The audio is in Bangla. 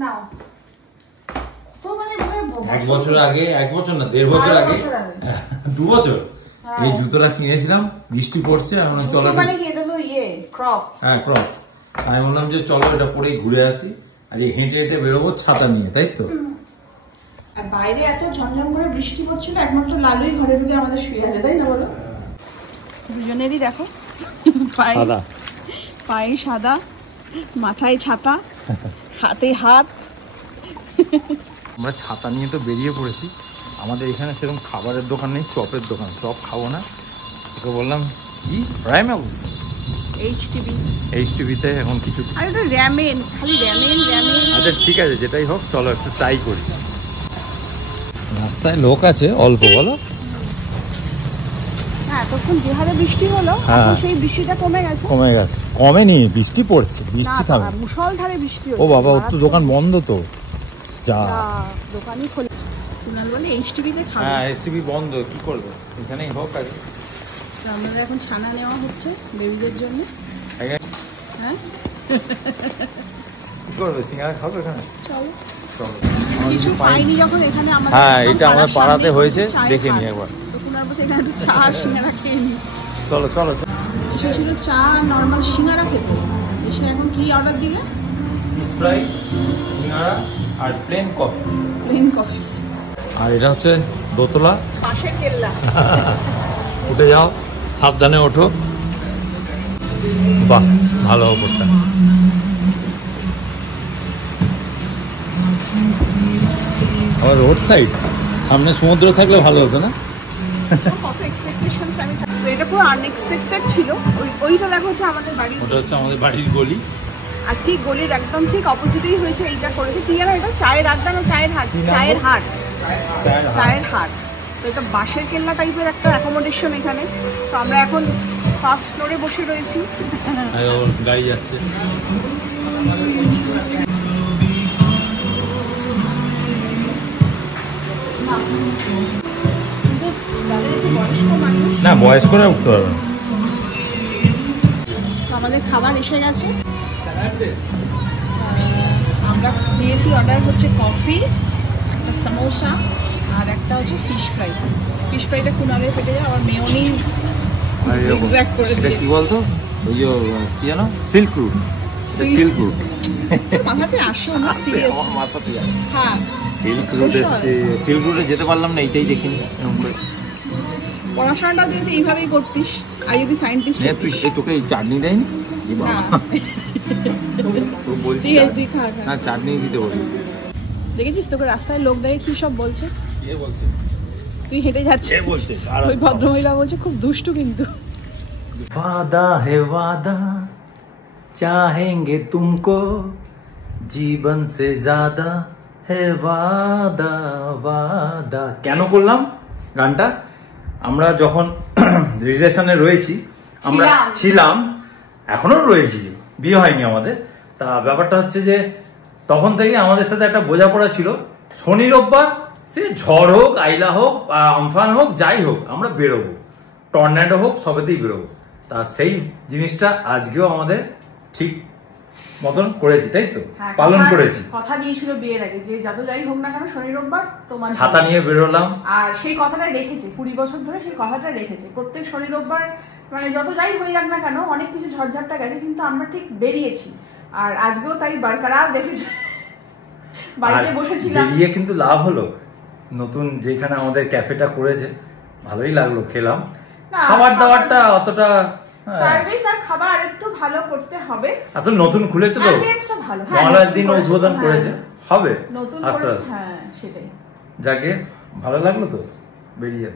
নাও তো মানে এক বছর আগে, এক বছর না 1.5 বছর আগে, 2 বছর এই জুতোটা কিনেছিলাম। বৃষ্টি পড়ছে, এখন চলো মানে কি এটা তো ক্রপস। হ্যাঁ ক্রপস। আমি বললাম যে চলো এটা পরেই ঘুরে আসি, আজ হেঁটে হেঁটে বেরোবো ছাতা নিয়ে, তাই তো। আর বাইরে এত ঝমঝম করে বৃষ্টি পড়ছিল, একমাত্র লালুই ঘরে ঢুকে আমাদের শুয়ে আছে, তাই না বলো? দুজনেরই দেখো পায়ে সাদা, মাথায় ছাতা, হাতে হাত। আমরা ছাতা নিয়ে তো বেরিয়ে পড়েছি। আমাদের এখানে সেরকম খাবারের দোকান নেই, চপের দোকান। চপ খাবো না, ওকে বললাম কি রাইমেলস এইচটিভিতে এখন কিছু। আর এটা র‍্যামেন, খালি র‍্যামেন। আচ্ছা ঠিক আছে, যেটাই হোক চলো একটু ট্রাই করি। রাস্তায় লোক আছে অল্প, বলো। হ্যাঁ, এতক্ষণ যে হারে বৃষ্টি হলো, সেই বৃষ্টিটা কমে গেছে। কমেনি, বৃষ্টি পড়ছে, বৃষ্টি থামে, মুষলধারে বৃষ্টি। ও বাবা, ওর তো দোকান বন্ধ তো, যা দোকানই খোলে। কুনাল বলে এইচটিভিতে খাবে। হ্যাঁ এইচটিভি বন্ধ, কি করবে, এখানেই হোক আর কি। আমাদের এখন ছানা নেওয়া হচ্ছে বেবিদের জন্য। হ্যাঁ কি করবে, সিঙ্গারা খাবে এখানে? চলো কিছু পাইনি যখন এখানে আমাদের। হ্যাঁ এটা আমাদের পাড়াতে হয়েছে, দেখে নি একবার। কুনাল বসে এখানে একটু চা সিঙ্গারা খেয়ে নি। চলো চলো। এসে ছিল চা নর্মাল সিঙ্গারা খেতে, এসে এখন কি অর্ডার দিলে? স্প্রাইট, সিঙ্গারা আর প্লেন কফি। আর এটা হচ্ছে দোতলা, পাশের কেল্লা। উঠে যাও, সাবধানে ওঠো। বাহ, ভালো ওপরটা। আবার রোড সাইড, সামনে সমুদ্র থাকলে ভালো হতো না? কত এক্সপেকটেশনস আমি থাকতো, এটা পুরো আনএক্সপেক্টেড ছিল। ওইটা দেখো হচ্ছে আমাদের বাড়ি, ওটা হচ্ছে আমাদের বাড়ির গলি। আর ঠিক গলির একদম ঠিক অপোজিটেই হয়েছে এইটা করেছে। কি জানো এটা? চায়ের আড্ডা না চায়ের হাট? চায়ের হাট। তো এটা বাঁশের কেল্লা টাইপের একটা অ্যাকোমোডেশন এখানে। তো আমরা এখন ফার্স্ট ফ্লোরে বসে রয়েছি। গাড়ি যাচ্ছে। না বয়স্করা উঠতে পারবে না। আমাদের খাবার এসে গেছে, আমরা দিয়েছি অর্ডার হচ্ছে কফি, একটা সমোসা আর একটা হচ্ছে ফিশ ফ্রাইটা কুনালের পেটে যায়। আর মেয়োনিজ করে দিয়ে। কি বলতো ওই যে কি জানো, সিল্ক রুট। মাথাতে আসো না, সিরিয়াস মাথাতে। হ্যাঁ সিল্ক রুট এসছে, সিল্ক রুটে যেতে পারলাম না, এইটাই দেখিনি। এরকম করে পড়াশোনাটা যদি এইভাবেই করতিস, আর যদি সায়েন্টিস্ট হতিস। তোকে এই চাটনি দেয়নি? না চাটনি দিতে বলি। দেখেছিস তোকে রাস্তায় লোক দেখে কি সব বলছে? কে বলছে? তুই হেঁটে যাচ্ছিস, ওই ভদ্রমহিলা বলছে খুব দুষ্টু কিন্তু। वादा है वादा चाहेंगे तुमको जीवन से ज्यादा है वादा वादा। কেন করলাম গানটা? আমরা যখন রিলেশনে রয়েছি, আমরা ছিলাম, এখনো রয়েছি, বিয়ে হয়নি আমাদের। তা ব্যাপারটা হচ্ছে যে তখন থেকে আমাদের সাথে একটা বোঝাপড়া ছিল, শনি রোববার সে ঝড় হোক, আইলা হোক, আমফান হোক, যাই হোক আমরা বেরোবো, টর্নেডো হোক, সবেতেই বেরোবো। তা সেই জিনিসটা আজকেও আমাদের ঠিক মতন করেছি, তাই তো, পালন করেছি। কথা দিয়েছিল বিয়ের আগে যে যত যাই হোক না কেন শনি রোববার তোমার ছাতা নিয়ে বেরোলাম, আর সেই কথাটা রেখেছে 20 বছর ধরে, সেই কথাটা রেখেছে। প্রত্যেক শনি রোববার মানে যত যাই হয়ে যাক না কেন, অনেক কিছু ঝড়ঝাপটা গেছে কিন্তু আমরা ঠিক বেরিয়েছি। আর আজকেও তাই বরকরার রেখেছে। বাড়িতে বসেছিলাম, বেরিয়ে কিন্তু লাভ হলো। নতুন যেখানে আমাদের ক্যাফেটা করেছে, ভালোই লাগলো, খেলাম। খাবার দাবারটা অতটা সার্ভিস আর খাবার আরেকটু ভালো করতে হবে। আসলে নতুন খুলেছে তো, মহালয়ার দিন উদ্বোধন করেছে, হবে নতুন, হ্যাঁ সেটাই। যাকে ভালো লাগলো তো বেরিয়ে